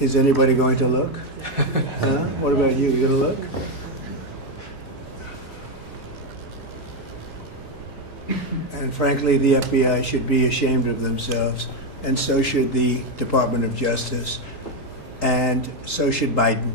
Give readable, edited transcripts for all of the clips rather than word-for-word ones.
Is anybody going to look? Huh? What about you? You going to look? And frankly, the FBI should be ashamed of themselves, and so should the Department of Justice, and so should Biden.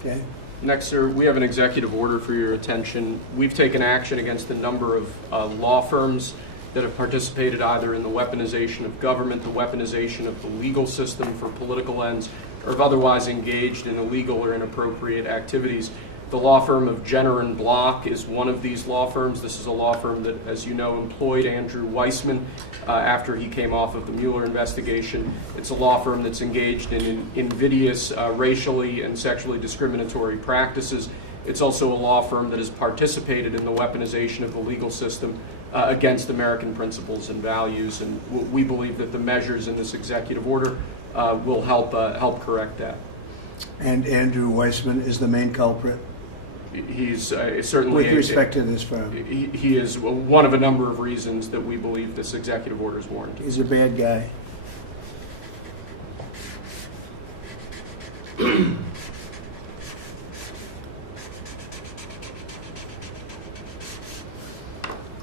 Okay? Next, sir, we have an executive order for your attention. We've taken action against a number of law firms that have participated either in the weaponization of government, the weaponization of the legal system for political ends, or have otherwise engaged in illegal or inappropriate activities. The law firm of Jenner and Block is one of these law firms. This is a law firm that, as you know, employed Andrew Weissman after he came off of the Mueller investigation. It's a law firm that's engaged in invidious racially and sexually discriminatory practices. It's also a law firm that has participated in the weaponization of the legal system against American principles and values. And we believe that the measures in this executive order will help correct that. And Andrew Weissman is the main culprit? He's certainly... With respect to this firm? He is one of a number of reasons that we believe this executive order is warranted. He's a bad guy.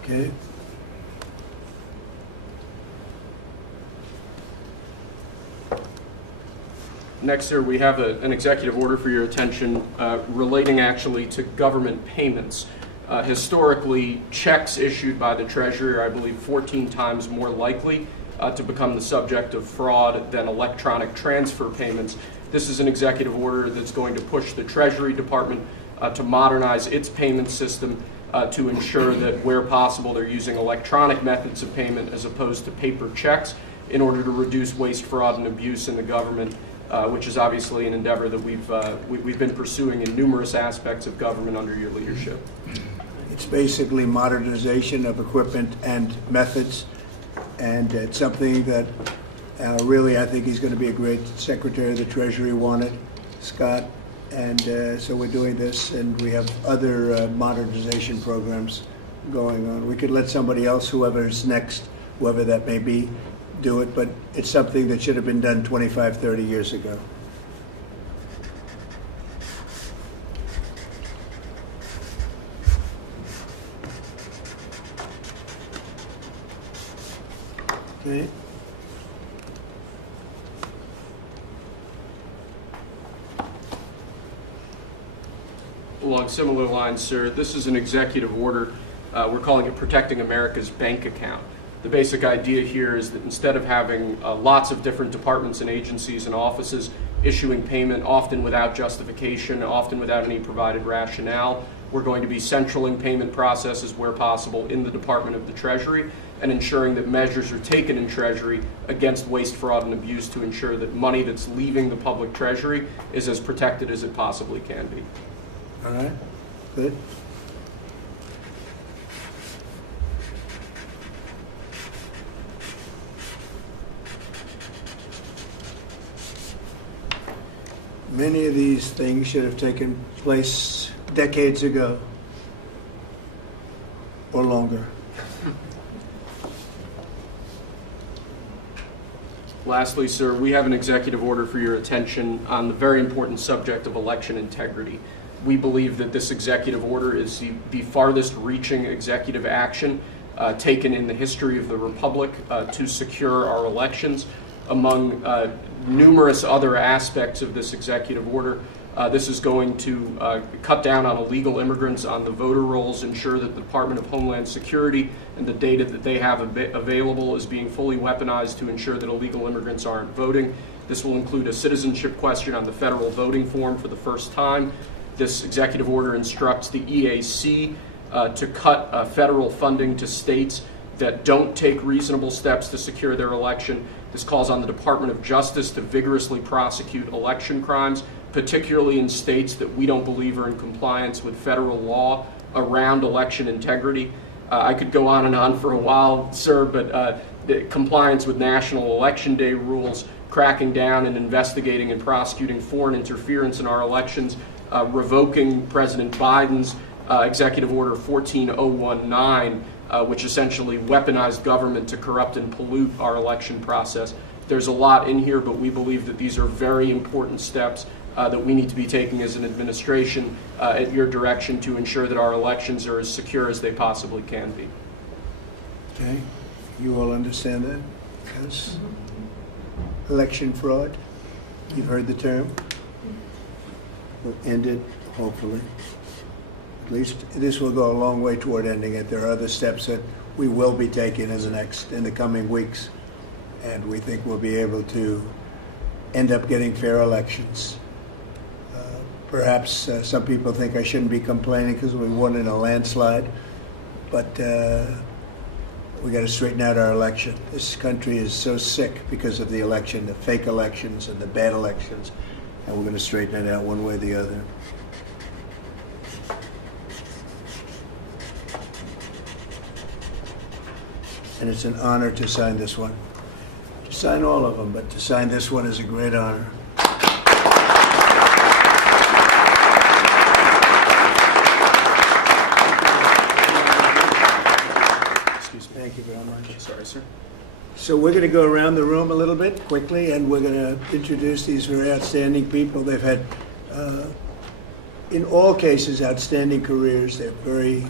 Okay. Next, sir, we have an executive order for your attention relating actually to government payments. Historically, checks issued by the Treasury are, I believe, 14 times more likely to become the subject of fraud than electronic transfer payments. This is an executive order that's going to push the Treasury Department to modernize its payment system to ensure that where possible they're using electronic methods of payment as opposed to paper checks in order to reduce waste, fraud, and abuse in the government, which is obviously an endeavor that we've been pursuing in numerous aspects of government under your leadership. It's basically modernization of equipment and methods, and it's something that really I think he's going to be a great Secretary of the Treasury wanted, Scott, and so we're doing this, and we have other modernization programs going on. We could let somebody else, whoever's next, whoever that may be, do it, but it's something that should have been done 25, 30 years ago. Okay. Along similar lines, sir, this is an executive order. We're calling it Protecting America's Bank Account. The basic idea here is that instead of having lots of different departments and agencies and offices issuing payment, often without justification, often without any provided rationale, we're going to be centraling payment processes where possible in the Department of the Treasury and ensuring that measures are taken in Treasury against waste, fraud, and abuse to ensure that money that's leaving the public Treasury is as protected as it possibly can be. All right, good. Many of these things should have taken place decades ago or longer. Lastly, sir, we have an executive order for your attention on the very important subject of election integrity. We believe that this executive order is the farthest reaching executive action taken in the history of the Republic to secure our elections. Among numerous other aspects of this executive order, this is going to cut down on illegal immigrants on the voter rolls, ensure that the Department of Homeland Security and the data that they have available is being fully weaponized to ensure that illegal immigrants aren't voting. This will include a citizenship question on the federal voting form for the first time. This executive order instructs the EAC to cut federal funding to states that don't take reasonable steps to secure their election. This calls on the Department of Justice to vigorously prosecute election crimes, particularly in states that we don't believe are in compliance with federal law around election integrity. I could go on and on for a while, sir, but the compliance with National Election Day rules, cracking down and investigating and prosecuting foreign interference in our elections, revoking President Biden's Executive Order 14019, which essentially weaponized government to corrupt and pollute our election process. There's a lot in here, but we believe that these are very important steps that we need to be taking as an administration at your direction to ensure that our elections are as secure as they possibly can be. Okay, you all understand that? Yes. Election fraud, you've heard the term. We'll end it, hopefully. At least this will go a long way toward ending it. There are other steps that we will be taking in the coming weeks, and we think we'll be able to end up getting fair elections. Perhaps some people think I shouldn't be complaining because we won in a landslide, but we got to straighten out our election. This country is so sick because of the election, the fake elections and the bad elections, and we're going to straighten it out one way or the other. And it's an honor to sign this one. To sign all of them, but to sign this one is a great honor. Thank you very much. Sorry, sir. So we're going to go around the room a little bit quickly, and we're going to introduce these very outstanding people. They've had, in all cases, outstanding careers. They're very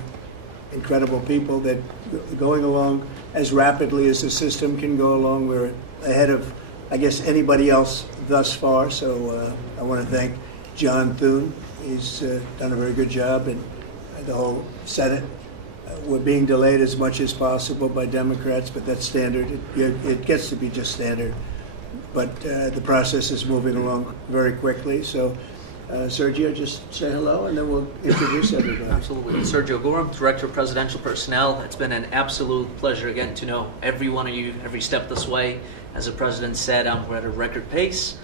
incredible people that are going along as rapidly as the system can go along. We're ahead of, I guess, anybody else thus far. So I want to thank John Thune. He's done a very good job, and the whole Senate. We're being delayed as much as possible by Democrats, but that's standard. It gets to be just standard. But the process is moving along very quickly. So, Sergio, just say hello, and then we'll introduce everybody. Absolutely. Sergio Gorham, Director of Presidential Personnel. It's been an absolute pleasure again to know every one of you every step this way. As the President said, we're at a record pace.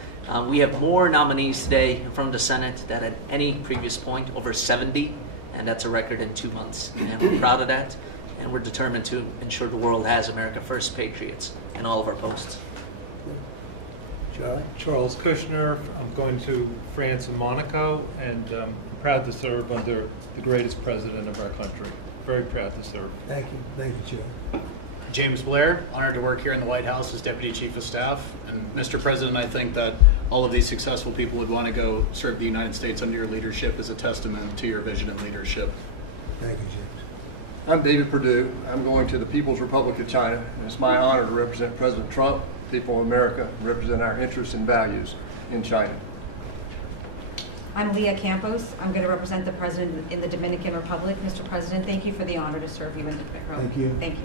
We have more nominees today from the Senate than at any previous point, over 70. And that's a record in 2 months. And we're proud of that. And we're determined to ensure the world has America First patriots in all of our posts. Charlie? Charles Kushner. I'm going to France and Monaco, and I'm proud to serve under the greatest president of our country. Very proud to serve. Thank you. Thank you, Charlie. James Blair, honored to work here in the White House as Deputy Chief of Staff. And Mr. President, I think that all of these successful people would want to go serve the United States under your leadership as a testament to your vision and leadership. Thank you, James. I'm David Perdue. I'm going to the People's Republic of China, and it's my honor to represent President Trump, people of America, and represent our interests and values in China. I'm Leah Campos. I'm going to represent the President in the Dominican Republic. Mr. President, thank you for the honor to serve you in the Thank you. Thank you.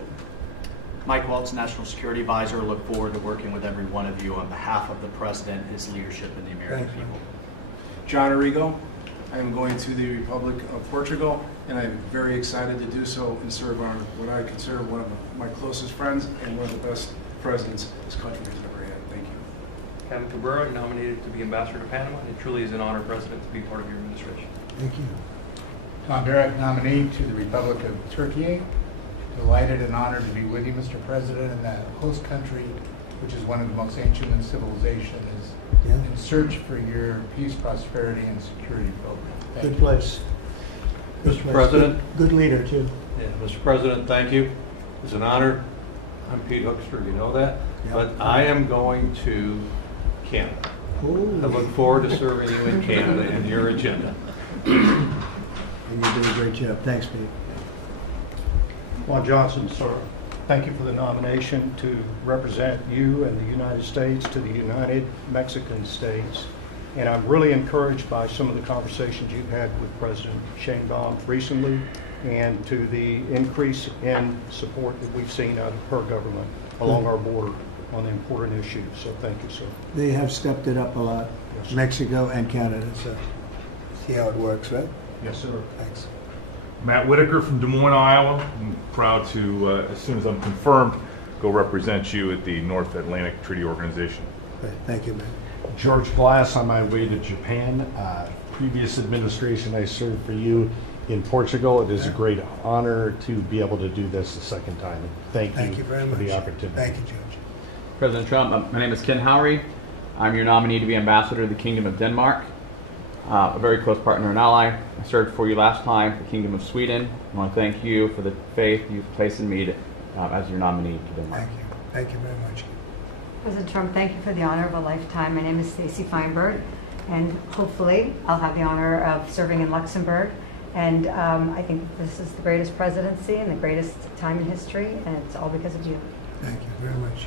Mike Waltz, National Security Advisor. Look forward to working with every one of you on behalf of the President, his leadership, and the American people. John Arrigo. I am going to the Republic of Portugal, and I'm very excited to do so and serve on what I consider one of my closest friends and one of the best presidents this country has ever had. Thank you. Kevin Cabrera, nominated to be Ambassador to Panama. It truly is an honor, President, to be part of your administration. Thank you. Tom Barrett, nominee to the Republic of Turkey. Delighted and honored to be with you, Mr. President, in that host country, which is one of the most ancient in civilization, is in search for your peace, prosperity, and security program. Good place. Mr. President. Good leader, too. Yeah, Mr. President, thank you. It's an honor. I'm Pete Hoekstra, you know that. Yep. But I am going to Canada. Ooh. I look forward to serving you in Canada and your agenda. And you do a great job. Thanks, Pete. Juan Johnson, sir. Thank you for the nomination to represent you and the United States to the United Mexican States. And I'm really encouraged by some of the conversations you've had with President Sheinbaum recently and to the increase in support that we've seen out of her government along our border on the important issues. So thank you, sir. They have stepped it up a lot, Yes, Mexico and Canada. So see how it works, right? Yes, sir. Thanks. Matt Whitaker from Des Moines, Iowa. I'm proud to, as soon as I'm confirmed, go represent you at the North Atlantic Treaty Organization. Great. Thank you, man. George Glass, on my way to Japan. Previous administration, I served for you in Portugal. It is a great honor to be able to do this the second time. Thank you very for much. the opportunity. Thank you, George. President Trump, my name is Ken Howry. I'm your nominee to be Ambassador to the Kingdom of Denmark, a very close partner and ally. I served for you last time, the Kingdom of Sweden. I want to thank you for the faith you've placed in me as your nominee to Denmark. Thank you. Thank you very much. President Trump, thank you for the honor of a lifetime. My name is Stacy Feinberg, and hopefully I'll have the honor of serving in Luxembourg. And I think this is the greatest presidency and the greatest time in history, and it's all because of you. Thank you very much.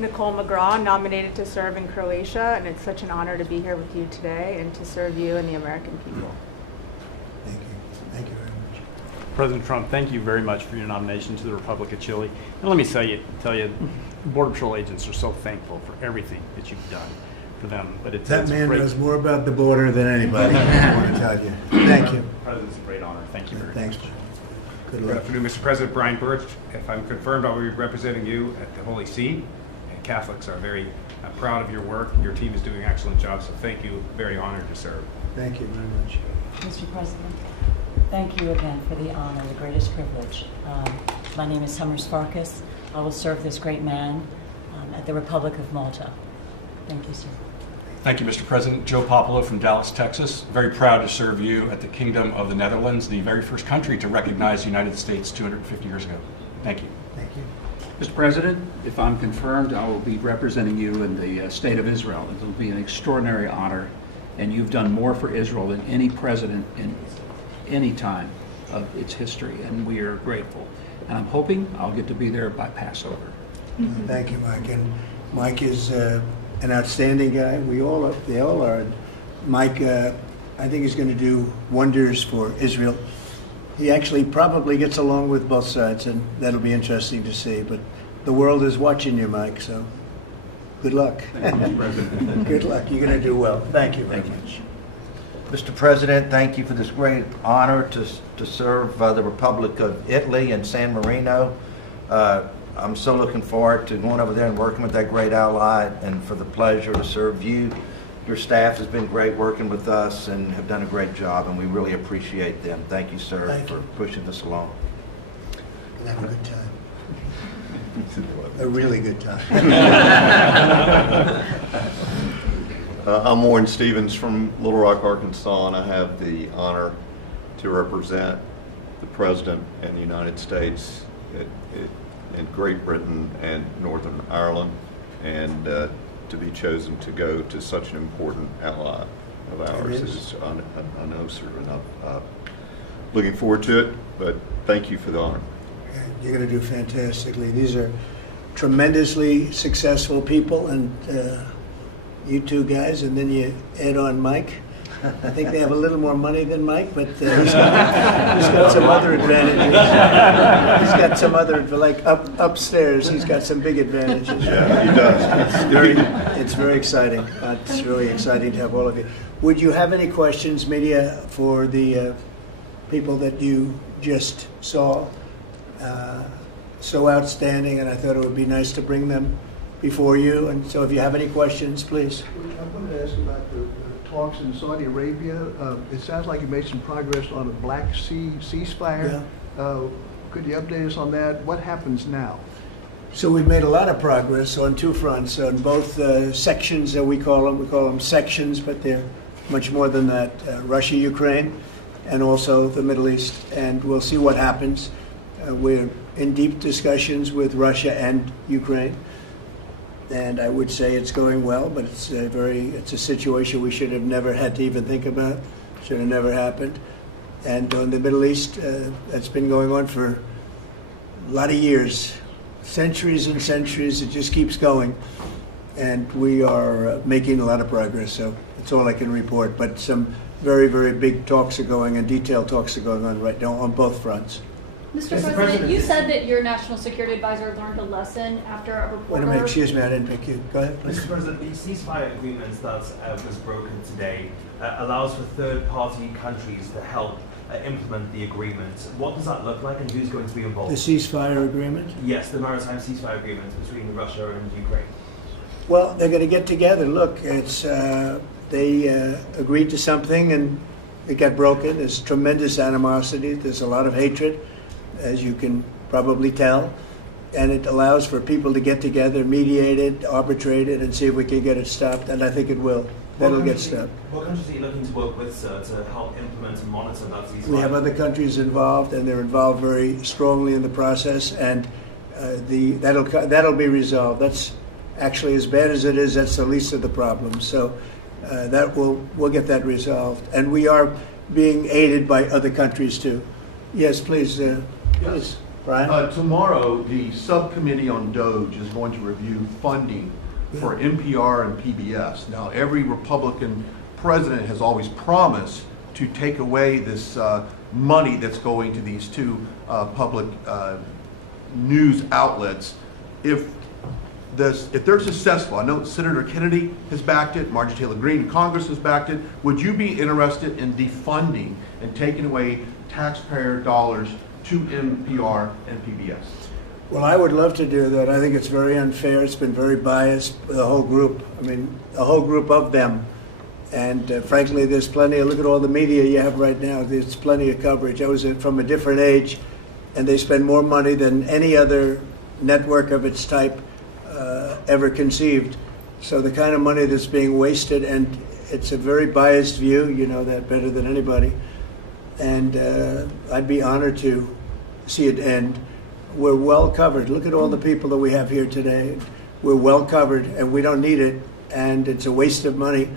Nicole McGraw, nominated to serve in Croatia, and it's such an honor to be here with you today and to serve you and the American people. Thank you. Thank you very much. President Trump, thank you very much for your nomination to the Republic of Chile. And let me tell you, Border Patrol agents are so thankful for everything that you've done for them. But That man knows more about the border than anybody, I want to tell you. Thank you. President's a great honor. Thank you very Thanks. much. Good Good luck. afternoon, Mr. President. Brian Birch. If I'm confirmed, I'll be representing you at the Holy See. And Catholics are very proud of your work. Your team is doing an excellent job, so thank you. Very honored to serve. Thank you very much. Mr. President, thank you again for the honor, the greatest privilege. My name is Summers Farkas. I will serve this great man at the Republic of Malta. Thank you, sir. Thank you, Mr. President. Joe Popolo from Dallas, Texas. Very proud to serve you at the Kingdom of the Netherlands, the very first country to recognize the United States 250 years ago. Thank you. Thank you. Mr. President, if I'm confirmed, I will be representing you in the state of Israel. It will be an extraordinary honor, and you've done more for Israel than any president in any time of its history, and we are grateful. And I'm hoping I'll get to be there by Passover. Thank you, Mike. And Mike is an outstanding guy. They all are. Mike, I think he's going to do wonders for Israel. He actually probably gets along with both sides, and that'll be interesting to see. But the world is watching you, Mike, so good luck. Thank you, Mr. President. Good luck. You're going to do well. Thank you very much. Mr. President, thank you for this great honor to serve the Republic of Italy and San Marino. I'm so looking forward to going over there and working with that great ally, and for the pleasure to serve you. Your staff has been great working with us and have done a great job, and we really appreciate them. Thank you, sir, Thank for you. pushing this along. And have a good time. A really good time. I'm Warren Stevens from Little Rock, Arkansas, and I have the honor to represent the President and the United States in Great Britain and Northern Ireland, and to be chosen to go to such an important ally of ours is, I know, sir, and I'm looking forward to it, but thank you for the honor. You're going to do fantastically. These are tremendously successful people, and you two guys, and then you add on Mike. I think they have a little more money than Mike, but he's got some other advantages. He's got some other, like upstairs, he's got some big advantages. Yeah, he does. It's very exciting. It's really exciting to have all of you. Would you have any questions, media, for the people that you just saw? So outstanding, and I thought it would be nice to bring them before you. And so if you have any questions, please. I wanted to ask about the talks in Saudi Arabia. It sounds like you made some progress on a Black Sea ceasefire. Yeah. Could you update us on that? What happens now? So we've made a lot of progress on two fronts, on both sections that we call them sections, but they're much more than that, Russia, Ukraine, and also the Middle East, and we'll see what happens. We're in deep discussions with Russia and Ukraine, and I would say it's going well, but it's a situation we should have never had to even think about, should have never happened. And on the Middle East, that's been going on for a lot of years, centuries and centuries. It just keeps going, and we are making a lot of progress. So that's all I can report. But some very, very big talks are going, and detailed talks are going on right now on both fronts. Mr. President, you said that your national security advisor learned a lesson after a reporter... Wait a minute, excuse me, I didn't pick you. Go ahead, please. Mr. President, the ceasefire agreement that was broken today allows for third-party countries to help implement the agreement. What does that look like, and who's going to be involved? The ceasefire agreement? Yes, the maritime ceasefire agreement between Russia and Ukraine. Well, they're going to get together. Look, it's they agreed to something, and it got broken. There's tremendous animosity. There's a lot of hatred, as you can probably tell, and it allows for people to get together, mediate it, arbitrate it, and see if we can get it stopped, and I think it will. That'll get stopped. What countries are you looking to work with, sir, to help implement and monitor that ceasefire? We have other countries involved, and they're involved very strongly in the process, and that'll be resolved. That's Actually, as bad as it is, that's the least of the problems. So we'll get that resolved. And we are being aided by other countries too. Yes, please, please, Brian. Tomorrow, the subcommittee on DOGE is going to review funding for NPR and PBS. Now, every Republican president has always promised to take away this money that's going to these two public news outlets. If they're successful, I know Senator Kennedy has backed it, Marjorie Taylor Greene, Congress has backed it. Would you be interested in defunding and taking away taxpayer dollars to NPR and PBS? Well, I would love to do that. I think it's very unfair. It's been very biased, the whole group. I mean, a whole group of them. And frankly, there's plenty look at all the media you have right now. There's plenty of coverage. I was from a different age, and they spend more money than any other network of its type ever conceived. So the kind of money that's being wasted, and it's a very biased view, you know that better than anybody. And I'd be honored to see it end. We're well covered. Look at all the people that we have here today. We're well covered, and we don't need it, and it's a waste of money.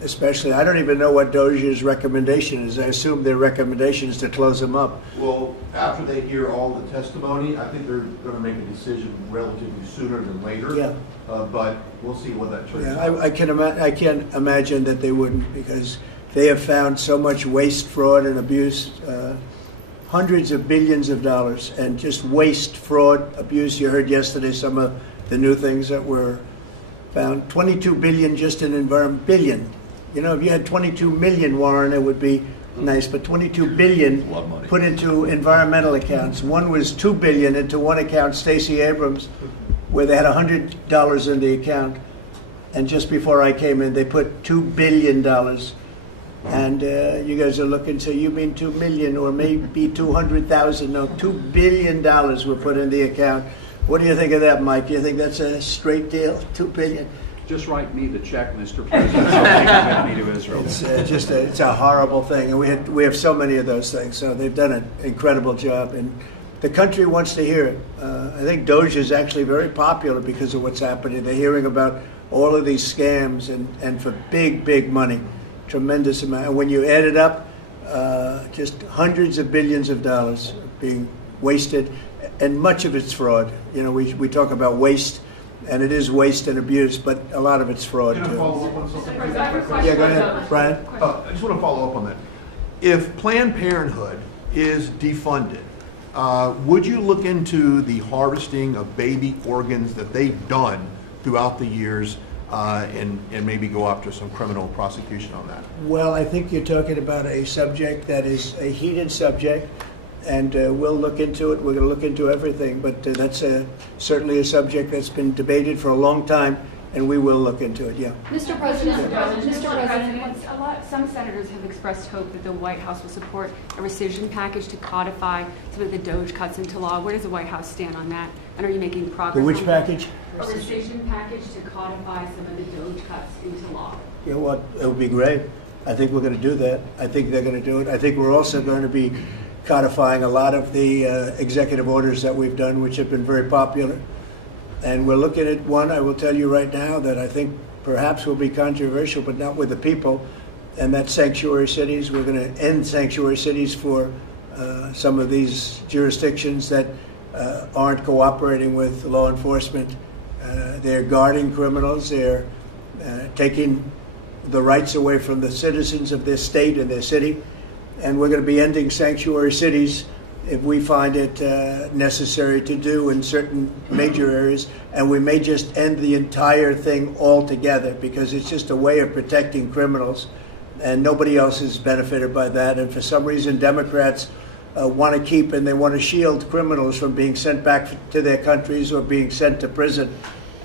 Especially, I don't even know what DOGE's recommendation is. I assume their recommendation is to close them up. Well, after they hear all the testimony, I think they're going to make a decision relatively sooner than later. Yeah. But we'll see what that turns Yeah, out. I can't imagine that they wouldn't, because they have found so much waste, fraud, and abuse, hundreds of billions of dollars, and just waste, fraud, abuse. You heard yesterday some of the new things that were found. 22 billion just in environment, billion. You know, if you had 22 million, Warren, it would be nice, but 22 billion put into environmental accounts. One was 2 billion into one account, Stacey Abrams, where they had $100 in the account. And just before I came in, they put $2 billion. And you guys are looking, so you mean 2 million or maybe 200,000? No, $2 billion were put in the account. What do you think of that, Mike? Do you think that's a straight deal, 2 billion? Just write me the check, Mr. President. I'll take me to Israel. It's a horrible thing, and we have so many of those things. So they've done an incredible job, and the country wants to hear it. I think DOGE is actually very popular because of what's happening. They're hearing about all of these scams and for big money, tremendous amount. And when you add it up, just hundreds of billions of dollars being wasted, and much of it's fraud. You know, we talk about waste. And it is waste and abuse, but a lot of it's fraud Can I too. follow up on something? Yeah, go ahead, Brian. I just want to follow up on that. If Planned Parenthood is defunded, would you look into the harvesting of baby organs that they've done throughout the years and maybe go after some criminal prosecution on that? Well, I think you're talking about a subject that is a heated subject, and we'll look into it. We're going to look into everything, but that's certainly a subject that's been debated for a long time, and we will look into it, yeah. Mr. President, Some senators have expressed hope that the White House will support a rescission package to codify some of the DOGE cuts into law. Where does the White House stand on that? And are you making progress? Which package? A rescission package to codify some of the DOGE cuts into law. You know what? It would be great. I think we're going to do that. I think they're going to do it. I think we're also going to be codifying a lot of the executive orders that we've done, which have been very popular. And we're looking at one, I will tell you right now, that I think perhaps will be controversial, but not with the people, and that's sanctuary cities. We're going to end sanctuary cities for some of these jurisdictions that aren't cooperating with law enforcement. They're guarding criminals. They're taking the rights away from the citizens of their state and their city. And we're going to be ending sanctuary cities if we find it necessary to do in certain major areas. And we may just end the entire thing altogether, because it's just a way of protecting criminals, and nobody else is benefited by that. And for some reason, Democrats want to keep and they want to shield criminals from being sent back to their countries or being sent to prison.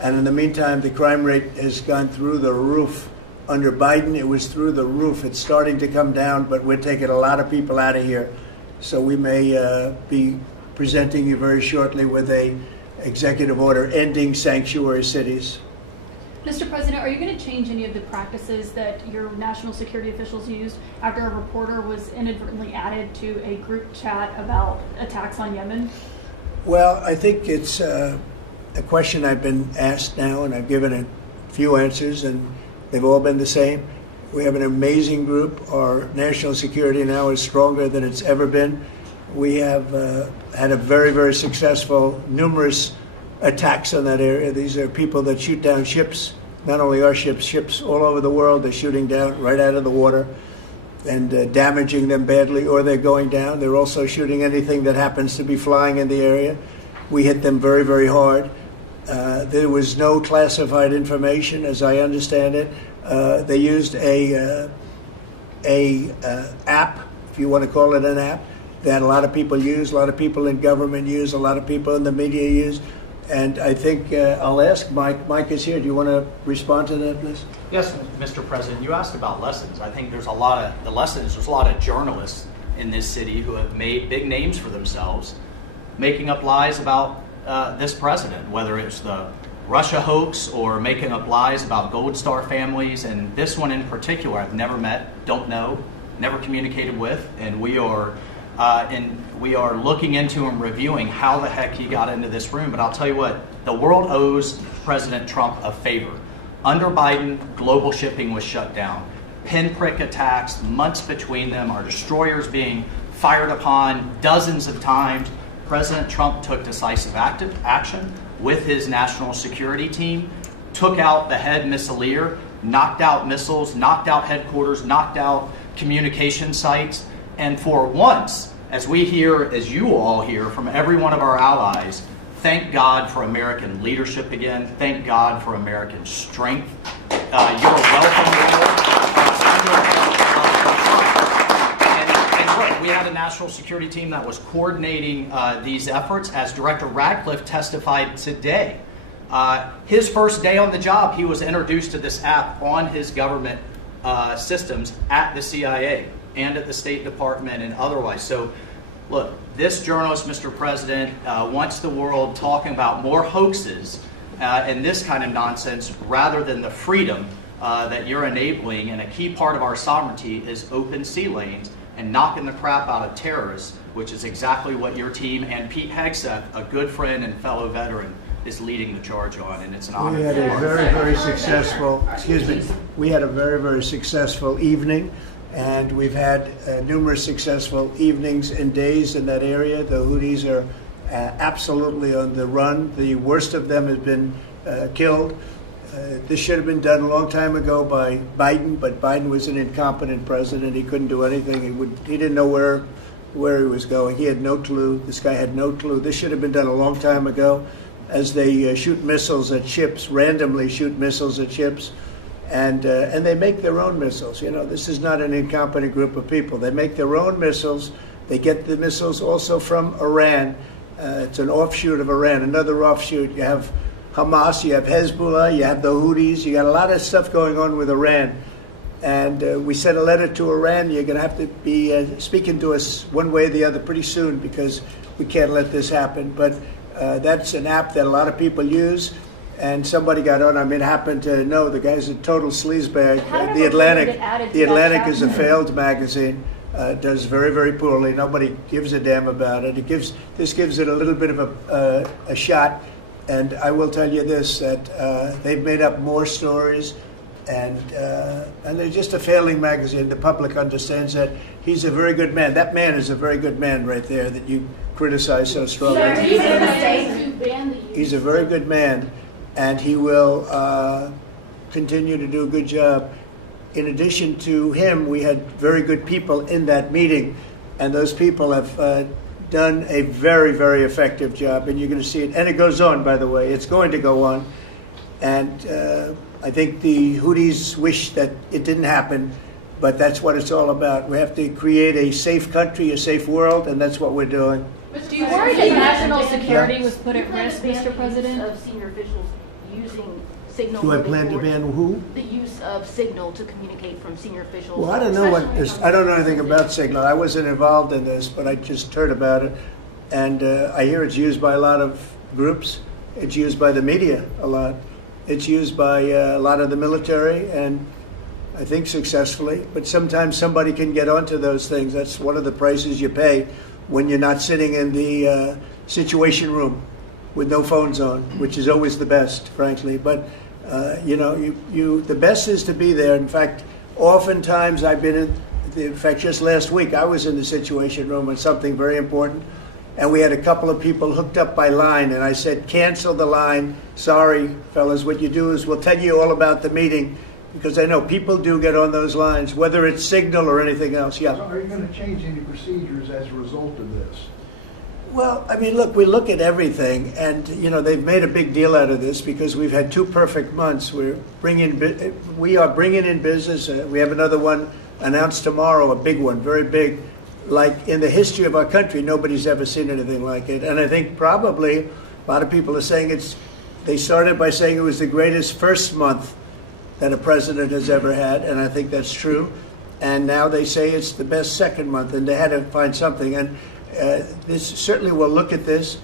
And in the meantime, the crime rate has gone through the roof. Under Biden, it was through the roof. It's starting to come down, but we're taking a lot of people out of here. So we may be presenting you very shortly with a executive order ending sanctuary cities. Mr. President, are you going to change any of the practices that your national security officials used after a reporter was inadvertently added to a group chat about attacks on Yemen? Well, I think it's a question I've been asked now, and I've given a few answers, and they've all been the same. We have an amazing group. Our national security now is stronger than it's ever been. We have had a very, very successful, numerous attacks on that area. These are people that shoot down ships, not only our ships, ships all over the world. They're shooting down right out of the water and damaging them badly, or they're going down. They're also shooting anything that happens to be flying in the area. We hit them very, very hard. There was no classified information, as I understand it. They used a app, if you want to call it an app, that a lot of people use, a lot of people in government use, a lot of people in the media use. And I think I'll ask Mike. Mike is here. Do you want to respond to that, please? Yes, Mr. President. You asked about lessons. I think there's a lot of journalists in this city who have made big names for themselves, making up lies about this president, whether it's the Russia hoax or making up lies about Gold Star families. And this one in particular, I've never met, don't know, never communicated with, and we are looking into and reviewing how the heck he got into this room. But I'll tell you what, the world owes President Trump a favor. Under Biden, global shipping was shut down. Pinprick attacks, months between them, our destroyers being fired upon dozens of times. President Trump took decisive action with his national security team, took out the head missileer, knocked out missiles, knocked out headquarters, knocked out communication sites. And for once, as we hear, as you all hear from every one of our allies, thank God for American leadership again. Thank God for American strength. You're welcome. And look, we had a national security team that was coordinating these efforts. As Director Radcliffe testified today, his first day on the job, he was introduced to this app on his government systems at the CIA and at the State Department and otherwise. So, look, this journalist, Mr. President, wants the world talking about more hoaxes and this kind of nonsense rather than the freedom that you're enabling. And a key part of our sovereignty is open sea lanes and knocking the crap out of terrorists, which is exactly what your team and Pete Hegseth, a good friend and fellow veteran, is leading the charge on. And it's an honor. We had a very, very successful, we had a very, very successful evening. And we've had numerous successful evenings and days in that area. The Houthis are absolutely on the run. The worst of them has been killed. This should have been done a long time ago by Biden, but Biden was an incompetent president. He couldn't do anything. He didn't know where he was going. He had no clue. This guy had no clue. This should have been done a long time ago. As they shoot missiles at ships, randomly shoot missiles at ships. And they make their own missiles. You know, this is not an incompetent group of people. They make their own missiles. They get the missiles also from Iran. It's an offshoot of Iran, another offshoot. You have Hamas, you have Hezbollah, you have the Houthis. You got a lot of stuff going on with Iran. And we sent a letter to Iran. You're going to have to be speaking to us one way or the other pretty soon because we can't let this happen. But that's an app that a lot of people use. And somebody got on. I mean, happened to know the guy's a total sleazebag. The Atlantic is a failed magazine. Does very, very poorly. Nobody gives a damn about it. This gives it a little bit of a shot. And I will tell you this: that they've made up more stories, and they're just a failing magazine. The public understands that. He's a very good man. That man is a very good man right there that you criticize so strongly. He's a very good man. And he will continue to do a good job. In addition to him, we had very good people in that meeting, and those people have done a very, very effective job, and you're going to see it. And it goes on, by the way. It's going to go on. And I think the Houthis wish that it didn't happen, but that's what it's all about. We have to create a safe country, a safe world, and that's what we're doing. Do you worry that national security was put at risk, Mr. President? Of senior officials using signal. Do I plan to ban who? The use of signal to communicate from senior officials. Well, I don't know I don't know anything about signal. I wasn't involved in this, but I just heard about it, and I hear it's used by a lot of groups. It's used by the media a lot. It's used by a lot of the military, and I think successfully. But sometimes somebody can get onto those things. That's one of the prices you pay when you're not sitting in the situation room. with no phones on, which is always the best, frankly. But the best is to be there. In fact, oftentimes I've been in fact, just last week I was in the Situation Room on something very important, and we had a couple of people hooked up by line, and I said, cancel the line. Sorry, fellas, what you do is we'll tell you all about the meeting, because I know people do get on those lines, whether it's Signal or anything else. Yeah. So are you going to change any procedures as a result of this? Well, I mean, look, we look at everything, and they've made a big deal out of this because we've had 2 perfect months. We are bringing in business. We have another one announced tomorrow, a big one, very big. Like in the history of our country, nobody's ever seen anything like it. And I think probably a lot of people are saying they started by saying it was the greatest first month that a president has ever had, and I think that's true. And now they say it's the best second month, and they had to find something. And this certainly will look at this,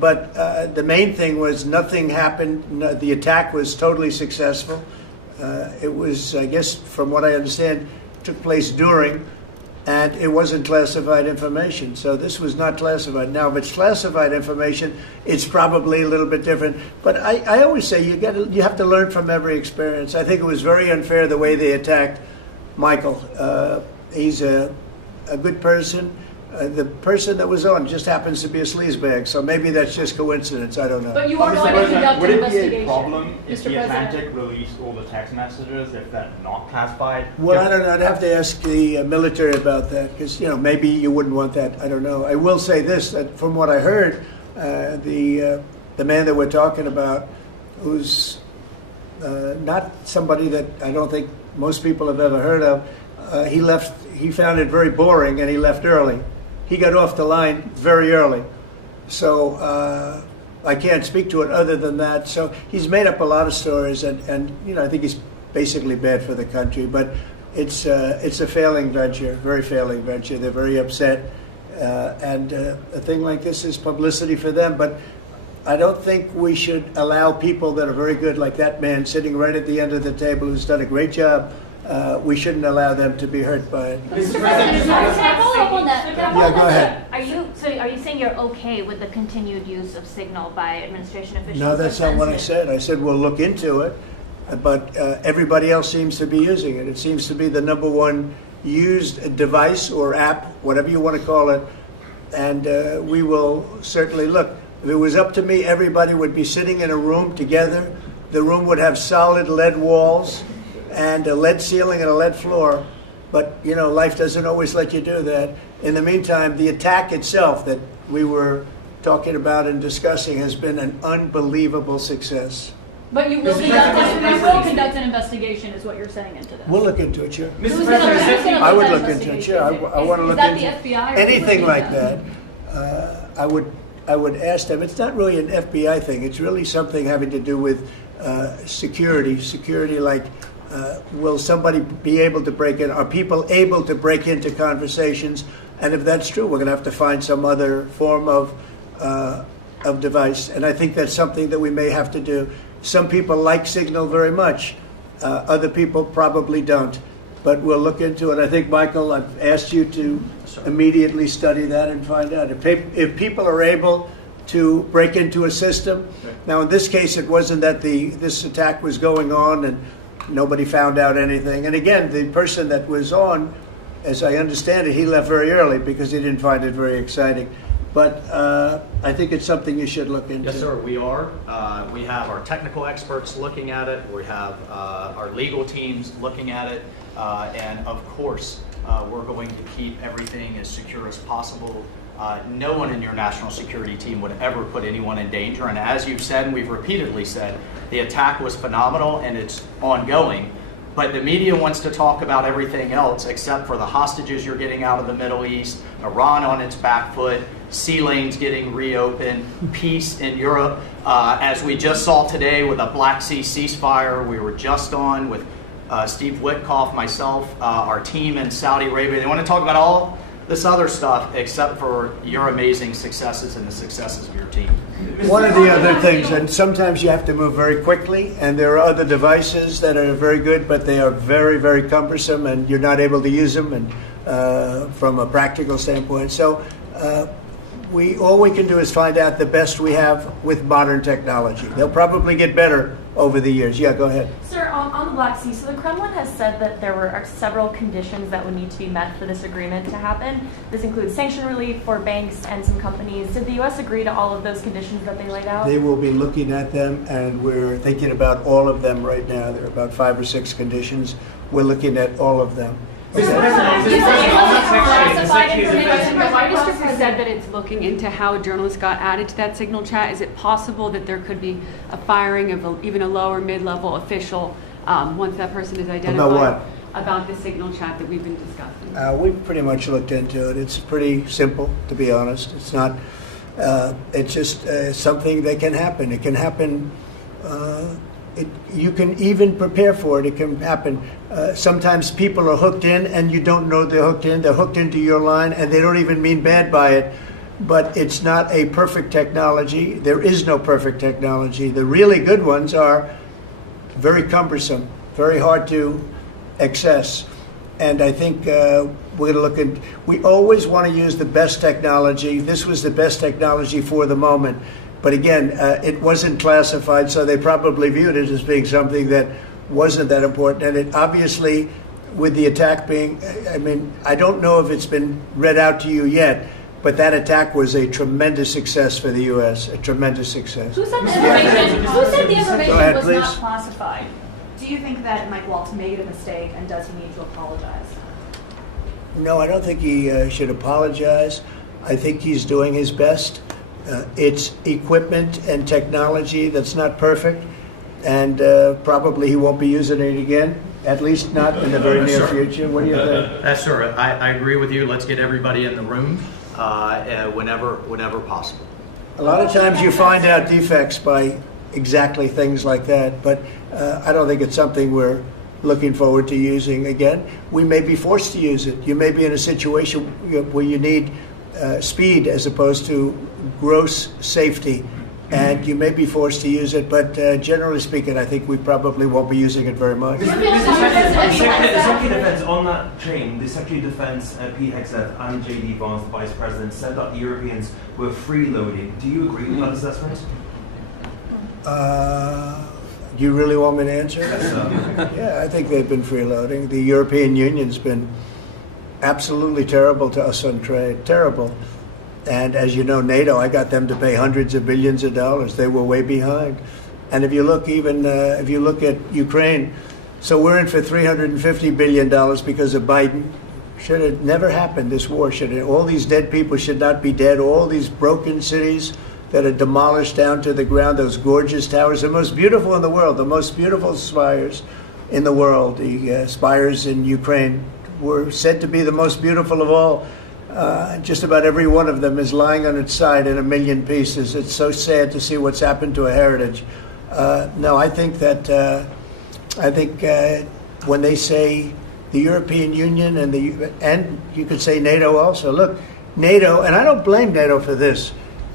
but the main thing was nothing happened. The attack was totally successful. It was, I guess, from what I understand, took place during, and it wasn't classified information. So this was not classified. Now, if it's classified information, it's probably a little bit different. But I always say you have to learn from every experience. I think it was very unfair the way they attacked Michael. He's a good person. The person that was on just happens to be a sleazebag, so maybe that's just coincidence. I don't know. But you are going to conduct an investigation. Would it be a problem if the Mr. Atlantic released all the text messages if they're not classified? Well, I don't know. I'd have to ask the military about that because maybe you wouldn't want that. I don't know. I will say this: that from what I heard, the man that we're talking about, who's not somebody that I don't think most people have ever heard of, he left. He found it very boring, and he left early. He got off the line very early. So I can't speak to it other than that. So he's made up a lot of stories, and I think he's basically bad for the country. But it's a failing venture, very failing venture. They're very upset. And a thing like this is publicity for them. But I don't think we should allow people that are very good, like that man sitting right at the end of the table who's done a great job, we shouldn't allow them to be hurt by it. Mr. President, can I follow up on that? Yeah, go ahead. Are you saying you're okay with the continued use of Signal by administration officials? No, that's not what I said. I said we'll look into it, but everybody else seems to be using it. It seems to be the #1 used device or app, whatever you want to call it, and we will certainly look. If it was up to me, everybody would be sitting in a room together. The room would have solid lead walls and a lead ceiling and a lead floor. But, life doesn't always let you do that. In the meantime, the attack itself that we were talking about and discussing has been an unbelievable success. But you will conduct an investigation, is what you're saying into this. We'll look into it, sure. Mr. President, I would look into it, sure. I want to look into the FBI or anything like that. I would ask them. It's not really an FBI thing. It's really something having to do with security. Security, like, will somebody be able to break in? Are people able to break into conversations? And if that's true, we're going to have to find some other form of device. And I think that's something that we may have to do. Some people like Signal very much. Other people probably don't. But we'll look into it. I think, Michael, I've asked you to immediately study that and find out. If people are able to break into a system, now in this case it wasn't that this attack was going on and nobody found out anything. And again, the person that was on, as I understand it, he left very early because he didn't find it very exciting. But I think it's something you should look into. Yes, sir, we are. We have our technical experts looking at it. We have our legal teams looking at it. And of course, we're going to keep everything as secure as possible. No one in your national security team would ever put anyone in danger. And as you've said, and we've repeatedly said, the attack was phenomenal and it's ongoing. But the media wants to talk about everything else except for the hostages you're getting out of the Middle East, Iran on its back foot, sea lanes getting reopened, peace in Europe. As we just saw today with a Black Sea ceasefire, we were just on with Steve Witkoff, myself, our team in Saudi Arabia. They want to talk about all this other stuff except for your amazing successes and the successes of your team. One of the other things, and sometimes you have to move very quickly, and there are other devices that are very good, but they are very, very cumbersome, and you're not able to use them and from a practical standpoint. So all we can do is find out the best we have with modern technology. They'll probably get better over the years. Yeah, go ahead. Sir, on the Black Sea, so the Kremlin has said that there are several conditions that would need to be met for this agreement to happen. This includes sanction relief for banks and some companies. Did the U.S. agree to all of those conditions that they laid out? They will be looking at them, and we're thinking about all of them right now. There are about 5 or 6 conditions. We're looking at all of them. The White District has said that it's looking into how a journalist got added to that signal chat. Is it possible that there could be a firing of even a lower mid-level official once that person is identified? About what? About the signal chat that we've been discussing. We've pretty much looked into it. It's pretty simple, to be honest. It's not. It's just something that can happen. It can happen. You can even prepare for it. It can happen. Sometimes people are hooked in and you don't know they're hooked in. They're hooked into your line and they don't even mean bad by it. But it's not a perfect technology. There is no perfect technology. The really good ones are very cumbersome, very hard to access. And I think we're going to look at, we always want to use the best technology. This was the best technology for the moment. But again, it wasn't classified, so they probably viewed it as being something that wasn't that important. And it obviously, with the attack being, I mean, I don't know if it's been read out to you yet, but that attack was a tremendous success for the U.S., a tremendous success. Who said the information, Go ahead, was please. not classified? Do you think that Mike Waltz made a mistake, and does he need to apologize? No, I don't think he should apologize. I think he's doing his best. It's equipment and technology that's not perfect, and probably he won't be using it again, at least not in the very near future. What do you think? That's sir. I agree with you. Let's get everybody in the room whenever possible. A lot of times you find out defects by exactly things like that, but I don't think it's something we're looking forward to using again. We may be forced to use it. You may be in a situation where you need speed as opposed to gross safety, and you may be forced to use it, but generally speaking, I think we probably won't be using it very much. The Secretary of Defense, on that chain, the Secretary of Defense, Pete Hegseth, and J.D. Vance, the Vice President, said that the Europeans were freeloading. Do you agree with that assessment? Do you really want me to answer? Yes, Yeah, I think they've been freeloading. The European Union's been absolutely terrible to us on trade, terrible. And as you know, NATO, I got them to pay hundreds of billions of dollars. They were way behind. And if you look even, if you look at Ukraine, so we're in for $350 billion because of Biden. Should have never happened, this war. All these dead people should not be dead. All these broken cities that are demolished down to the ground, those gorgeous towers, the most beautiful in the world, the most beautiful spires in the world. The spires in Ukraine were said to be the most beautiful of all. Just about every one of them is lying on its side in a million pieces. It's so sad to see what's happened to a heritage. No, I think that when they say the European Union and you could say NATO also. Look, NATO, and I don't blame NATO for this.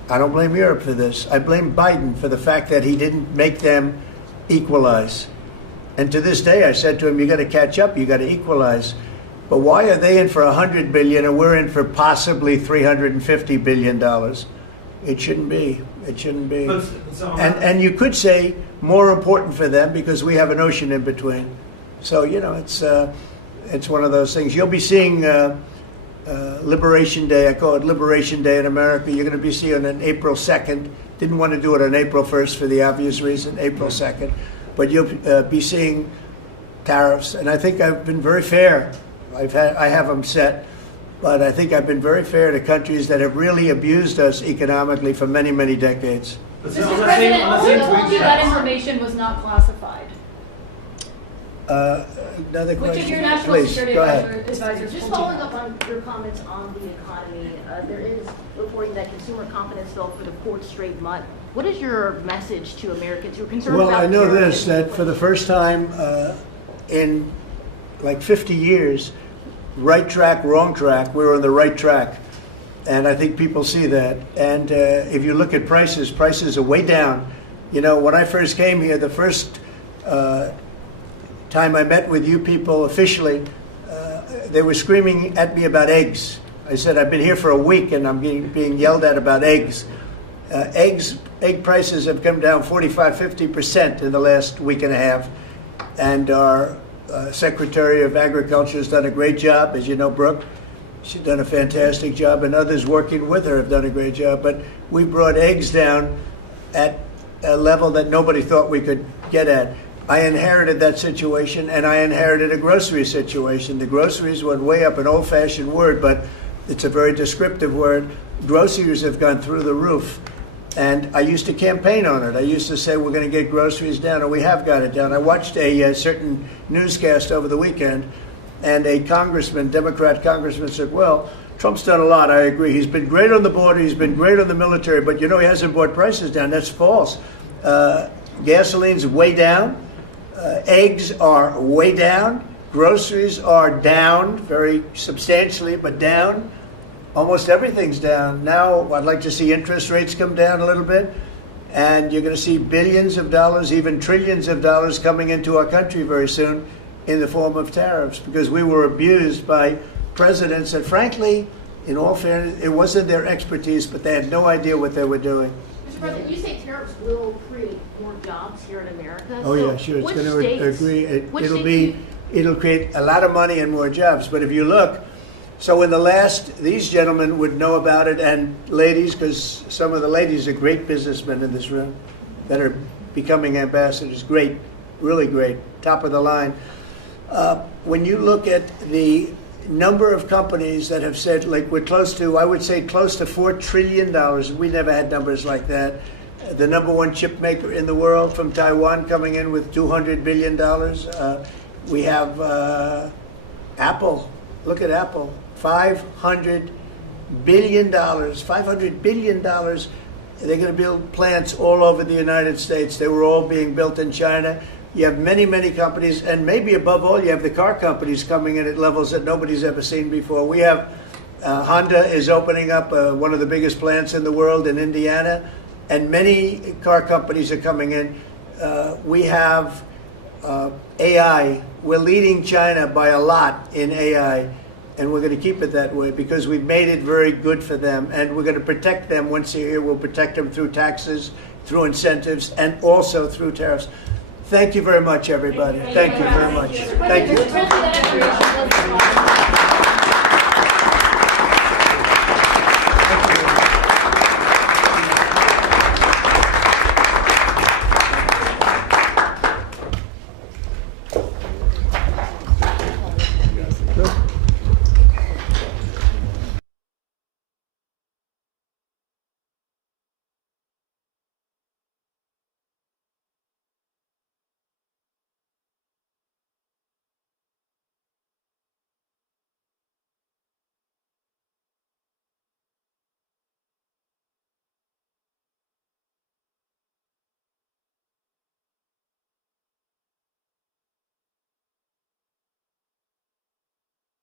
I don't blame Europe for this. I blame Biden for the fact that he didn't make them equalize. And to this day, I said to him, you got to catch up, you got to equalize. But why are they in for $100 billion and we're in for possibly $350 billion? It shouldn't be. It shouldn't be. And you could say more important for them because we have an ocean in between. So, you know, it's one of those things. You'll be seeing Liberation Day. I call it Liberation Day in America. You're going to be seeing on April 2nd. Didn't want to do it on April 1st for the obvious reason, April 2nd. But you'll be seeing tariffs. And I think I've been very fair. I have them set, but I think I've been very fair to countries that have really abused us economically for many, many decades. Mr. President, who told you that information was not classified? Another question? Which of your national Please, security go ahead. advisors Just following up on your comments on the economy, there is reporting that consumer confidence fell for the fourth straight month. What is your message to Americans who are concerned about? Well, I know terrorism? this, that for the first time in like 50 years, right track, wrong track, we're on the right track. And I think people see that. And if you look at prices, prices are way down. You know, when I first came here, the first time I met with you people officially, they were screaming at me about eggs. I said, I've been here for a week and I'm being yelled at about eggs. Egg prices have come down 45–50% in the last week and a half. And our Secretary of Agriculture has done a great job, as you know, Brooke. She's done a fantastic job, and others working with her have done a great job. But we brought eggs down at a level that nobody thought we could get at. I inherited that situation, and I inherited a grocery situation. The groceries went way up, an old-fashioned word, but it's a very descriptive word. Groceries have gone through the roof. And I used to campaign on it. I used to say, we're going to get groceries down, and we have got it down. I watched a certain newscast over the weekend, and a congressman, Democrat congressman, said, well, Trump's done a lot, I agree. He's been great on the border, he's been great on the military, but he hasn't brought prices down. That's false. Gasoline's way down. Eggs are way down. Groceries are down, very substantially, but down. Almost everything's down. Now, I'd like to see interest rates come down a little bit, and you're going to see billions of dollars, even trillions of dollars coming into our country very soon in the form of tariffs, because we were abused by presidents that, frankly, in all fairness, it wasn't their expertise, but they had no idea what they were doing. Mr. President, you say tariffs will create more jobs here in America. Oh, so yeah, sure. It's which going to states- agree. which It'll states it'll create a lot of money and more jobs. But if you look, so in the last, these gentlemen would know about it, and ladies, because some of the ladies are great businessmen in this room that are becoming ambassadors. Great, really great, top of the line. When you look at the number of companies that have said, like, we're close to, I would say close to $4 trillion. We never had numbers like that. The #1 chip maker in the world from Taiwan coming in with $200 billion. We have Apple. Look at Apple. $500 billion. $500 billion. They're going to build plants all over the United States. They were all being built in China. You have many, many companies, and maybe above all, you have the car companies coming in at levels that nobody's ever seen before. We have Honda is opening up one of the biggest plants in the world in Indiana, and many car companies are coming in. We have AI. We're leading China by a lot in AI, and we're going to keep it that way because we've made it very good for them, and we're going to protect them once they're here. We'll protect them through taxes, through incentives, and also through tariffs. Thank you very much, everybody. Thank you very much. Thank you.